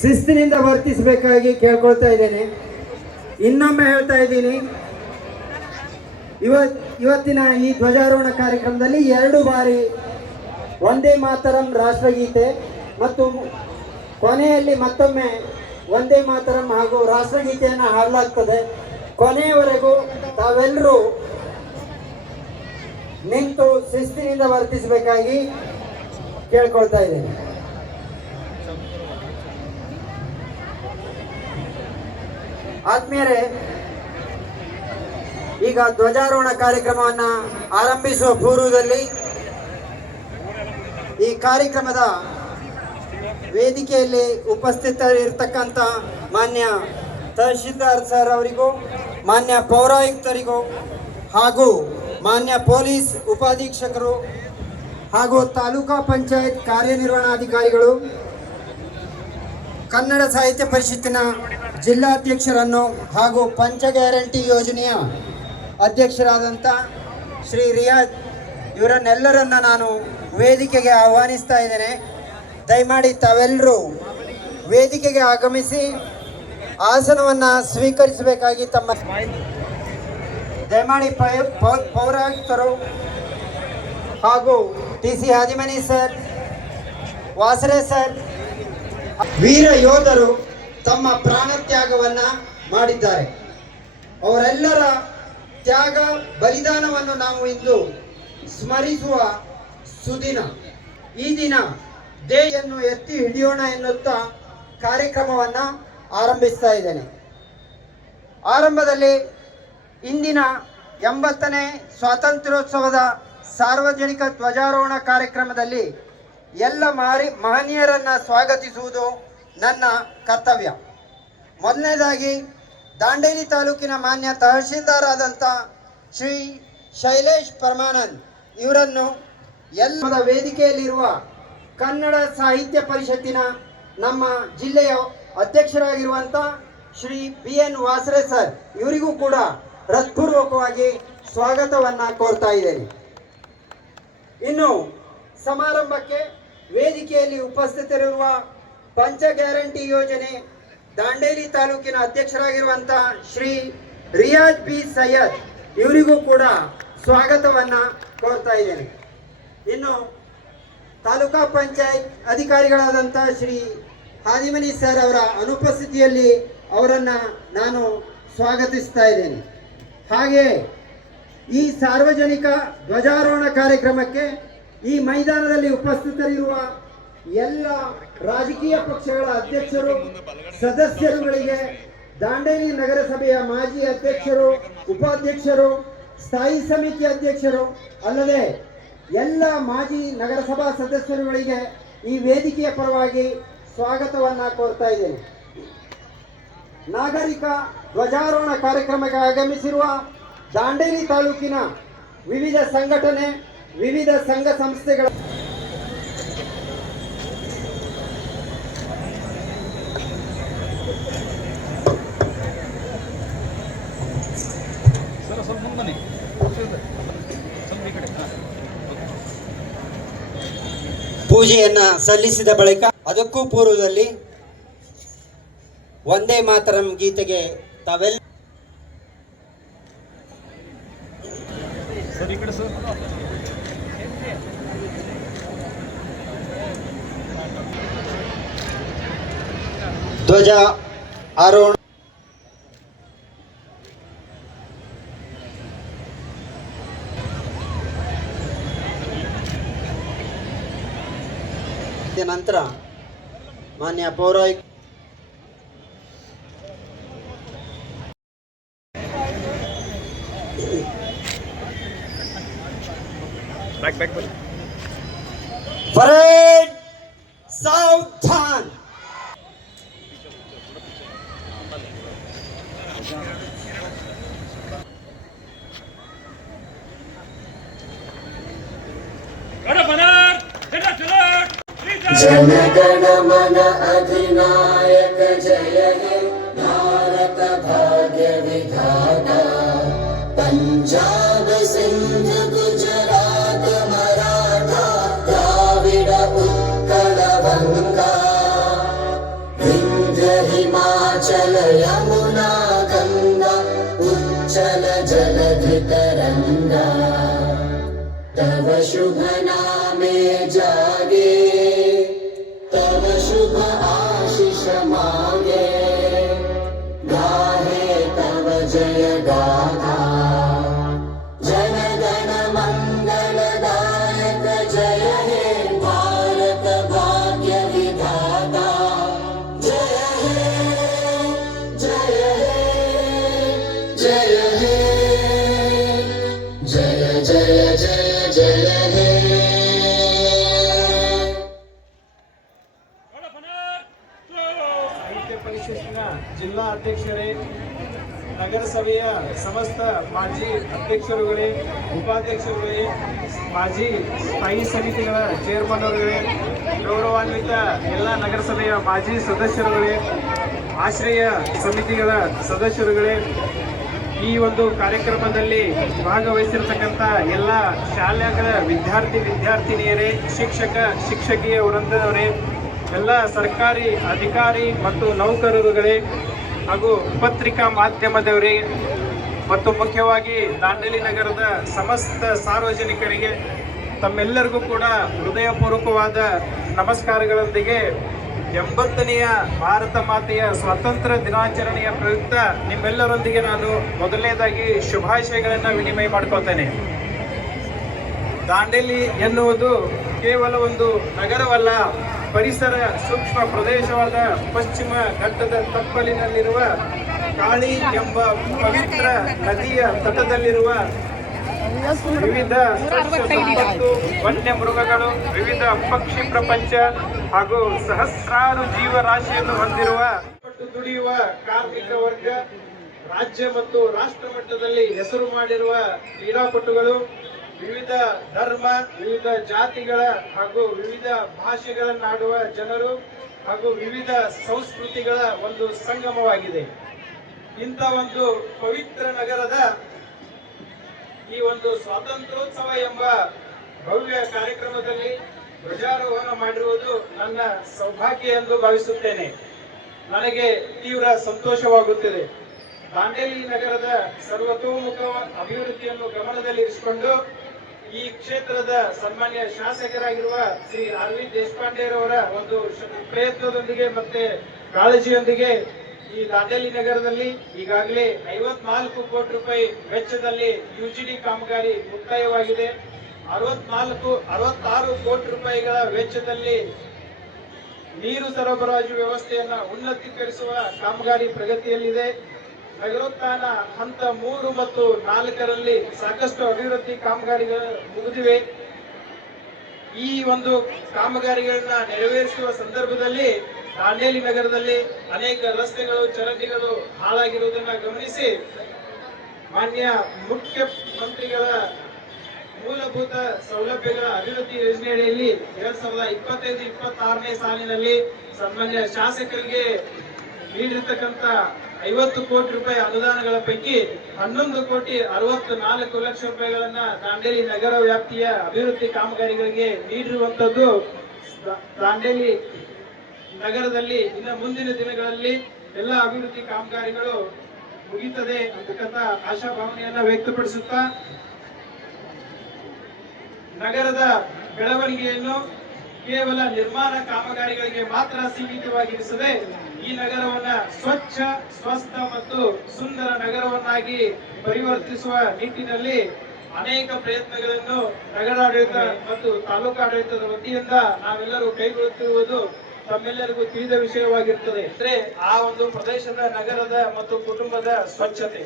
ಶಿಸ್ತಿನಿಂದ ವರ್ತಿಸಬೇಕಾಗಿ ಕೇಳ್ಕೊಳ್ತಾ ಇದ್ದೇನೆ. ಇನ್ನೊಮ್ಮೆ ಹೇಳ್ತಾ ಇದ್ದೀನಿ, ಇವತ್ತಿನ ಈ ಧ್ವಜಾರೋಹಣ ಕಾರ್ಯಕ್ರಮದಲ್ಲಿ 2 ಬಾರಿ ವಂದೇ ಮಾತರಂ ರಾಷ್ಟ್ರಗೀತೆ ಮತ್ತು ಕೊನೆಯಲ್ಲಿ ಮತ್ತೊಮ್ಮೆ ವಂದೇ ಮಾತರಂ ಹಾಗೂ ರಾಷ್ಟ್ರಗೀತೆಯನ್ನು ಹಾಡಲಾಗ್ತದೆ. ಕೊನೆಯವರೆಗೂ ತಾವೆಲ್ಲರೂ ನಿಂತು ಶಿಸ್ತಿನಿಂದ ವರ್ತಿಸಬೇಕಾಗಿ ಕೇಳ್ಕೊಳ್ತಾ ಇದ್ದೇನೆ. ಆತ್ಮೀಯರೇ, ಈಗ ಧ್ವಜಾರೋಹಣ ಕಾರ್ಯಕ್ರಮವನ್ನು ಆರಂಭಿಸುವ ಪೂರ್ವದಲ್ಲಿ ಈ ಕಾರ್ಯಕ್ರಮದ ವೇದಿಕೆಯಲ್ಲಿ ಉಪಸ್ಥಿತರಿರ್ತಕ್ಕಂಥ ಮಾನ್ಯ ತಹಶೀಲ್ದಾರ್ ಸರ್ ಅವರಿಗೂ, ಮಾನ್ಯ ಪೌರಾಯುಕ್ತರಿಗೂ ಹಾಗೂ ಮಾನ್ಯ ಪೊಲೀಸ್ ಉಪಾಧೀಕ್ಷಕರು ಹಾಗೂ ತಾಲೂಕಾ ಪಂಚಾಯತ್ ಕಾರ್ಯನಿರ್ವಹಣಾಧಿಕಾರಿಗಳು, ಕನ್ನಡ ಸಾಹಿತ್ಯ ಪರಿಷತ್ತಿನ ಜಿಲ್ಲಾಧ್ಯಕ್ಷರನ್ನು ಹಾಗೂ ಪಂಚ ಗ್ಯಾರಂಟಿ ಯೋಜನೆಯ ಅಧ್ಯಕ್ಷರಾದಂಥ ಶ್ರೀ ರಿಯಾಜ್ ಇವರನ್ನೆಲ್ಲರನ್ನು ನಾನು ವೇದಿಕೆಗೆ ಆಹ್ವಾನಿಸ್ತಾ ಇದ್ದೇನೆ. ದಯಮಾಡಿ ತಾವೆಲ್ಲರೂ ವೇದಿಕೆಗೆ ಆಗಮಿಸಿ ಆಸನವನ್ನು ಸ್ವೀಕರಿಸಬೇಕಾಗಿ ದಯಮಾಡಿ ಪೌರಾಯುಕ್ತರು ಹಾಗೂ TC ಹಾದಿಮನಿ ಸರ್, ವಾಸರೆ ಸರ್, ವೀರ ಯೋಧರು ತಮ್ಮ ಪ್ರಾಣ ತ್ಯಾಗವನ್ನು ಮಾಡಿದ್ದಾರೆ. ಅವರೆಲ್ಲರ ತ್ಯಾಗ ಬಲಿದಾನವನ್ನು ನಾವು ಇಂದು ಸ್ಮರಿಸುವ ಸುದಿನ. ಈ ದಿನ ದೇಶವನ್ನು ಎತ್ತಿ ಹಿಡಿಯೋಣ ಎನ್ನುತ್ತಾ ಕಾರ್ಯಕ್ರಮವನ್ನು ಆರಂಭಿಸ್ತಾ ಇದ್ದೇನೆ. ಆರಂಭದಲ್ಲಿ ಇಂದಿನ 80ನೇ ಸ್ವಾತಂತ್ರ್ಯೋತ್ಸವದ ಸಾರ್ವಜನಿಕ ಧ್ವಜಾರೋಹಣ ಕಾರ್ಯಕ್ರಮದಲ್ಲಿ ಎಲ್ಲ ಮಹನೀಯರನ್ನು ಸ್ವಾಗತಿಸುವುದು ನನ್ನ ಕರ್ತವ್ಯ. ಮೊದಲನೇದಾಗಿ ದಾಂಡೇಲಿ ತಾಲೂಕಿನ ಮಾನ್ಯ ತಹಶೀಲ್ದಾರ್ ಆದಂಥ ಶ್ರೀ ಶೈಲೇಶ್ ಪರಮಾನಂದ್ ಇವರನ್ನು ಎಲ್ಲ ವೇದಿಕೆಯಲ್ಲಿರುವ ಕನ್ನಡ ಸಾಹಿತ್ಯ ಪರಿಷತ್ತಿನ ನಮ್ಮ ಜಿಲ್ಲೆಯ ಅಧ್ಯಕ್ಷರಾಗಿರುವಂಥ ಶ್ರೀ BN ವಾಸರೆ ಸರ್ ಇವರಿಗೂ ಕೂಡ ಹೃತ್ಪೂರ್ವಕವಾಗಿ ಸ್ವಾಗತವನ್ನು ಕೋರ್ತಾ ಇದ್ದೇನೆ. ಇನ್ನು ಸಮಾರಂಭಕ್ಕೆ ವೇದಿಕೆಯಲ್ಲಿ ಉಪಸ್ಥಿತರಿರುವ ಪಂಚ ಗ್ಯಾರಂಟಿ ಯೋಜನೆ ದಾಂಡೇಲಿ ತಾಲೂಕಿನ ಅಧ್ಯಕ್ಷರಾಗಿರುವಂಥ ಶ್ರೀ ರಿಯಾಜ್ ಬಿ ಸೈಯದ್ ಇವರಿಗೂ ಕೂಡ ಸ್ವಾಗತವನ್ನು ಕೋರ್ತಾ ಇದ್ದೇನೆ. ಇನ್ನು ತಾಲೂಕಾ ಪಂಚಾಯತ್ ಅಧಿಕಾರಿಗಳಾದಂಥ ಶ್ರೀ ಹಾದಿಮನಿ ಸರ್ ಅವರ ಅನುಪಸ್ಥಿತಿಯಲ್ಲಿ ಅವರನ್ನು ನಾನು ಸ್ವಾಗತಿಸ್ತಾ ಇದ್ದೇನೆ. ಹಾಗೆ ಈ ಸಾರ್ವಜನಿಕ ಧ್ವಜಾರೋಹಣ ಕಾರ್ಯಕ್ರಮಕ್ಕೆ ಈ ಮೈದಾನದಲ್ಲಿ ಉಪಸ್ಥಿತರಿರುವ ಎಲ್ಲ ರಾಜಕೀಯ ಪಕ್ಷಗಳ ಅಧ್ಯಕ್ಷರು, ಸದಸ್ಯರುಗಳಿಗೆ, ದಾಂಡೇಲಿ ನಗರಸಭೆಯ ಮಾಜಿ ಅಧ್ಯಕ್ಷರು, ಉಪಾಧ್ಯಕ್ಷರು, ಸ್ಥಾಯಿ ಸಮಿತಿ ಅಧ್ಯಕ್ಷರು ಅಲ್ಲದೆ ಎಲ್ಲ ಮಾಜಿ ನಗರಸಭಾ ಸದಸ್ಯರುಗಳಿಗೆ ಈ ವೇದಿಕೆಯ ಪರವಾಗಿ ಸ್ವಾಗತವನ್ನು ಕೋರ್ತಾ ಇದ್ದೇನೆ. ನಾಗರಿಕ ಧ್ವಜಾರೋಹಣ ಕಾರ್ಯಕ್ರಮಕ್ಕೆ ಆಗಮಿಸಿರುವ ದಾಂಡೇಲಿ ತಾಲೂಕಿನ ವಿವಿಧ ಸಂಘಟನೆ, ವಿವಿಧ ಸಂಘ ಸಂಸ್ಥೆಗಳ ಪೂಜೆಯನ್ನ ಸಲ್ಲಿಸಿದ ಬಳಿಕ ಅದಕ್ಕೂ ಪೂರ್ವದಲ್ಲಿ ವಂದೇ ಮಾತರಂ ಗೀತೆಗೆ ತಾವೆಲ್ಲ ಧ್ವಜ ಆರೋಹಣ ನಂತರ ಮಾನ್ಯ ಪೌರಾಯುಕ್ತ ಪರೇಡ್ ಸಾವಧಾನ್. जनगण मन अधिनायक जय हे भारत भाग्य विधाता पंजाब सिंध गुजरात मराठा द्राविड उत्कल बंगा हिमाचल यमुना गंगा उच्चल जलधितरंगा तव शुभ नामे जागे तव शुभ आशीष मांगे गाहे तव जय गाथा जन गण मंगलदायक जय हे भारत भाग्य विधाता जय हे जय हे जय हे जय जय जय जय हे ಸಾಹಿತ್ಯ ಪರಿಷತ್ತಿನ ಜಿಲ್ಲಾ ಅಧ್ಯಕ್ಷರೇ, ನಗರಸಭೆಯ ಸಮಸ್ತ ಮಾಜಿ ಅಧ್ಯಕ್ಷರುಗಳೇ, ಉಪಾಧ್ಯಕ್ಷರುಗಳೇ, ಮಾಜಿ ಸ್ಥಾಯಿ ಸಮಿತಿಗಳ ಚೇರ್ಮನ್ ಅವರುಗಳೇ, ಗೌರವಾನ್ವಿತ ಎಲ್ಲ ನಗರಸಭೆಯ ಮಾಜಿ ಸದಸ್ಯರುಗಳೇ, ಆಶ್ರಯ ಸಮಿತಿಗಳ ಸದಸ್ಯರುಗಳೇ, ಈ ಒಂದು ಕಾರ್ಯಕ್ರಮದಲ್ಲಿ ಭಾಗವಹಿಸಿರ್ತಕ್ಕಂಥ ಎಲ್ಲ ಶಾಲೆಗಳ ವಿದ್ಯಾರ್ಥಿನಿಯರೇ, ಶಿಕ್ಷಕಿಯ ವೃಂದದವರೇ, ಎಲ್ಲ ಸರ್ಕಾರಿ ಅಧಿಕಾರಿ ಮತ್ತು ನೌಕರರುಗಳೇ ಹಾಗೂ ಪತ್ರಿಕಾ ಮಾಧ್ಯಮದವರೇ ಮತ್ತು ಮುಖ್ಯವಾಗಿ ದಾಂಡೇಲಿ ನಗರದ ಸಮಸ್ತ ಸಾರ್ವಜನಿಕರಿಗೆ ತಮ್ಮೆಲ್ಲರಿಗೂ ಕೂಡ ಹೃದಯಪೂರ್ವಕವಾದ ನಮಸ್ಕಾರಗಳೊಂದಿಗೆ 80ನೆಯ ಭಾರತ ಮಾತೆಯ ಸ್ವಾತಂತ್ರ್ಯ ದಿನಾಚರಣೆಯ ಪ್ರಯುಕ್ತ ನಿಮ್ಮೆಲ್ಲರೊಂದಿಗೆ ನಾನು ಮೊದಲನೇದಾಗಿ ಶುಭಾಶಯಗಳನ್ನು ವಿನಿಮಯ ಮಾಡ್ಕೊಳ್ತೇನೆ. ದಾಂಡೇಲಿ ಎನ್ನುವುದು ಕೇವಲ ಒಂದು ನಗರವಲ್ಲ, ಪರಿಸರ ಸೂಕ್ಷ್ಮ ಪ್ರದೇಶವಾದ ಪಶ್ಚಿಮ ಘಟ್ಟದ ತಪ್ಪಲಿನಲ್ಲಿರುವ ಕಾಳಿ ಎಂಬ ಪವಿತ್ರ ನದಿಯ ತಟದಲ್ಲಿರುವ ವಿವಿಧ ಸಸ್ಯ ಸಂಪತ್ತು, ವನ್ಯ ಮೃಗಗಳು, ವಿವಿಧ ಪಕ್ಷಿ ಪ್ರಪಂಚ ಹಾಗೂ ಸಹಸ್ರಾರು ಜೀವರಾಶಿಯನ್ನು ಹೊಂದಿರುವ ದುಡಿಯುವ ಕಾರ್ಮಿಕ ವರ್ಗ, ರಾಜ್ಯ ಮತ್ತು ರಾಷ್ಟ್ರ ಮಟ್ಟದಲ್ಲಿ ಹೆಸರು ಮಾಡಿರುವ ಕ್ರೀಡಾಪಟುಗಳು, ವಿವಿಧ ಧರ್ಮ, ವಿವಿಧ ಜಾತಿಗಳ ಹಾಗೂ ವಿವಿಧ ಭಾಷೆಗಳನ್ನಾಡುವ ಜನರು ಹಾಗೂ ವಿವಿಧ ಸಂಸ್ಕೃತಿಗಳ ಒಂದು ಸಂಗಮವಾಗಿದೆ. ಇಂಥ ಒಂದು ಪವಿತ್ರ ನಗರದ ಈ ಒಂದು ಸ್ವಾತಂತ್ರ್ಯೋತ್ಸವ ಎಂಬ ಭವ್ಯ ಕಾರ್ಯಕ್ರಮದಲ್ಲಿ ಧ್ವಜಾರೋಹಣ ಮಾಡಿರುವುದು ನನ್ನ ಸೌಭಾಗ್ಯ ಎಂದು ಭಾವಿಸುತ್ತೇನೆ. ನನಗೆ ತೀವ್ರ ಸಂತೋಷವಾಗುತ್ತಿದೆ. ದಾಂಡೇಲಿ ನಗರದ ಸರ್ವತೋಮುಖ ಅಭಿವೃದ್ಧಿಯನ್ನು ಗಮನದಲ್ಲಿರಿಸಿಕೊಂಡು ಈ ಕ್ಷೇತ್ರದ ಸನ್ಮಾನ್ಯ ಶಾಸಕರಾಗಿರುವ ಶ್ರೀ ಆರ್.ವಿ. ದೇಶಪಾಂಡೆರವರ ಒಂದು ಪ್ರಯತ್ನದೊಂದಿಗೆ ಮತ್ತೆ ಕಾಳಜಿಯೊಂದಿಗೆ ಈ ದಾಂಡೇಲಿ ನಗರದಲ್ಲಿ ಈಗಾಗಲೇ 54 ಕೋಟಿ ರೂಪಾಯಿ ವೆಚ್ಚದಲ್ಲಿ ಯುಜಿಡಿ ಕಾಮಗಾರಿ ಮುಕ್ತಾಯವಾಗಿದೆ. 66 ಕೋಟಿ ರೂಪಾಯಿಗಳ ವೆಚ್ಚದಲ್ಲಿ ನೀರು ಸರಬರಾಜು ವ್ಯವಸ್ಥೆಯನ್ನು ಉನ್ನತೀಕರಿಸುವ ಕಾಮಗಾರಿ ಪ್ರಗತಿಯಲ್ಲಿದೆ. ನಗರೋತ್ಥಾನ ಹಂತ 3 ಮತ್ತು 4ರಲ್ಲಿ ಸಾಕಷ್ಟು ಅಭಿವೃದ್ಧಿ ಕಾಮಗಾರಿಗಳು ಮುಗಿದಿವೆ. ಈ ಒಂದು ಕಾಮಗಾರಿಗಳನ್ನ ನೆರವೇರಿಸುವ ಸಂದರ್ಭದಲ್ಲಿ ದಾಂಡೇಲಿ ನಗರದಲ್ಲಿ ಅನೇಕ ರಸ್ತೆಗಳು, ಚರಂಡಿಗಳು ಹಾಳಾಗಿರುವುದನ್ನು ಗಮನಿಸಿ ಮಾನ್ಯ ಮುಖ್ಯಮಂತ್ರಿಗಳ ಮೂಲಭೂತ ಸೌಲಭ್ಯಗಳ ಅಭಿವೃದ್ಧಿ ಯೋಜನೆಯಡಿಯಲ್ಲಿ 2025-26ನೇ ಸಾಲಿನಲ್ಲಿ ಸನ್ಮಾನ್ಯ ಶಾಸಕರಿಗೆ ನೀಡಿರ್ತಕ್ಕಂಥ 50 ಕೋಟಿ ರೂಪಾಯಿ ಅನುದಾನಗಳ ಪೈಕಿ 11 ಕೋಟಿ 64 ಲಕ್ಷ ರೂಪಾಯಿಗಳನ್ನ ದಾಂಡೇಲಿ ನಗರ ವ್ಯಾಪ್ತಿಯ ಅಭಿವೃದ್ಧಿ ಕಾಮಗಾರಿಗಳಿಗೆ ನೀಡಿರುವಂತದ್ದು ದಾಂಡೇಲಿ ನಗರದಲ್ಲಿ ಇನ್ನು ಮುಂದಿನ ದಿನಗಳಲ್ಲಿ ಎಲ್ಲ ಅಭಿವೃದ್ಧಿ ಕಾಮಗಾರಿಗಳು ಮುಗಿಯುತ್ತದೆ ಅಂತಕ್ಕಂಥ ಆಶಾಭಾವನೆಯನ್ನ ವ್ಯಕ್ತಪಡಿಸುತ್ತಾ ನಗರದ ಬೆಳವಣಿಗೆಯನ್ನು ಕೇವಲ ನಿರ್ಮಾಣ ಕಾಮಗಾರಿಗಳಿಗೆ ಮಾತ್ರ ಸೀಮಿತವಾಗಿರಿಸದೆ ಈ ನಗರವನ್ನ ಸ್ವಚ್ಛ, ಸ್ವಸ್ಥ ಮತ್ತು ಸುಂದರ ನಗರವನ್ನಾಗಿ ಪರಿವರ್ತಿಸುವ ನಿಟ್ಟಿನಲ್ಲಿ ಅನೇಕ ಪ್ರಯತ್ನಗಳನ್ನು ನಗರಾಡಳಿತ ಮತ್ತು ತಾಲೂಕಾಡಳಿತದ ವತಿಯಿಂದ ನಾವೆಲ್ಲರೂ ಕೈಗೊಳ್ಳುತ್ತಿರುವುದು ತಮ್ಮೆಲ್ಲರಿಗೂ ತಿಳಿದ ವಿಷಯವಾಗಿರುತ್ತದೆ. ಅಂದ್ರೆ ಆ ಒಂದು ಪ್ರದೇಶದ, ನಗರದ ಮತ್ತು ಕುಟುಂಬದ ಸ್ವಚ್ಛತೆ.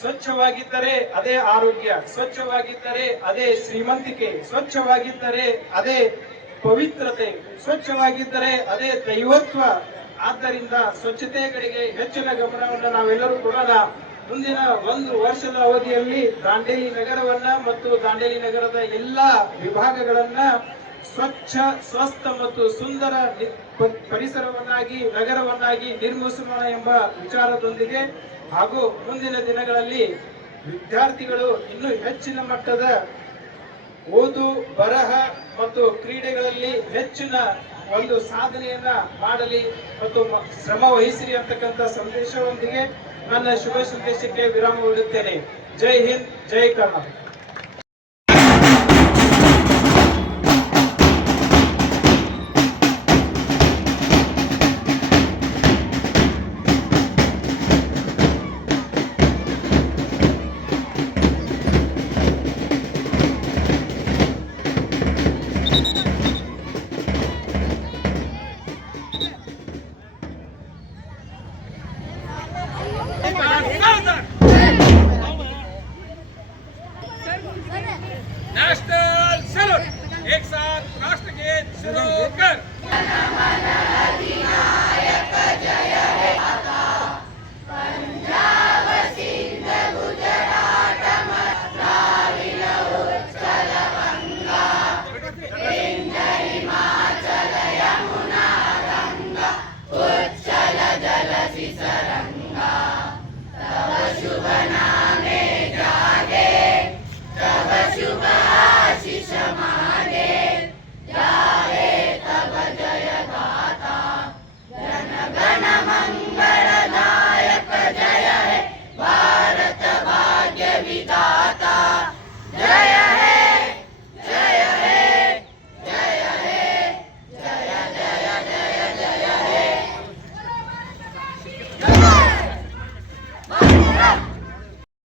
ಸ್ವಚ್ಛವಾಗಿದ್ದರೆ ಅದೇ ಆರೋಗ್ಯ, ಸ್ವಚ್ಛವಾಗಿದ್ದರೆ ಅದೇ ಶ್ರೀಮಂತಿಕೆ, ಸ್ವಚ್ಛವಾಗಿದ್ದರೆ ಅದೇ ಪವಿತ್ರತೆ, ಸ್ವಚ್ಛವಾಗಿದ್ದರೆ ಅದೇ ದೈವತ್ವ. ಆದ್ದರಿಂದ ಸ್ವಚ್ಛತೆಯ ಕಡೆಗೆ ಹೆಚ್ಚಿನ ಗಮನವನ್ನು ನಾವೆಲ್ಲರೂ ಕೊಡೋಣ. ಮುಂದಿನ 1 ವರ್ಷದ ಅವಧಿಯಲ್ಲಿ ದಾಂಡೇಲಿ ನಗರವನ್ನ ಮತ್ತು ದಾಂಡೇಲಿ ನಗರದ ಎಲ್ಲಾ ವಿಭಾಗಗಳನ್ನ ಸ್ವಚ್ಛ, ಸ್ವಸ್ಥ ಮತ್ತು ಸುಂದರ ಪರಿಸರವನ್ನಾಗಿ, ನಗರವನ್ನಾಗಿ ನಿರ್ಮಿಸೋಣ ಎಂಬ ವಿಚಾರದೊಂದಿಗೆ ಹಾಗೂ ಮುಂದಿನ ದಿನಗಳಲ್ಲಿ ವಿದ್ಯಾರ್ಥಿಗಳು ಇನ್ನೂ ಹೆಚ್ಚಿನ ಮಟ್ಟದ ಓದು, ಬರಹ ಮತ್ತು ಕ್ರೀಡೆಗಳಲ್ಲಿ ಹೆಚ್ಚಿನ ಒಂದು ಸಾಧನೆಯನ್ನ ಮಾಡಲಿ ಮತ್ತು ಶ್ರಮ ವಹಿಸಿರಿ ಅಂತಕ್ಕಂಥ ಸಂದೇಶದೊಂದಿಗೆ ನನ್ನ ಶುಭ ಸಂದೇಶಕ್ಕೆ ವಿರಾಮ ಇಡುತ್ತೇನೆ. ಜೈ ಹಿಂದ್, ಜೈ ಕರ್ನಾಟಕ.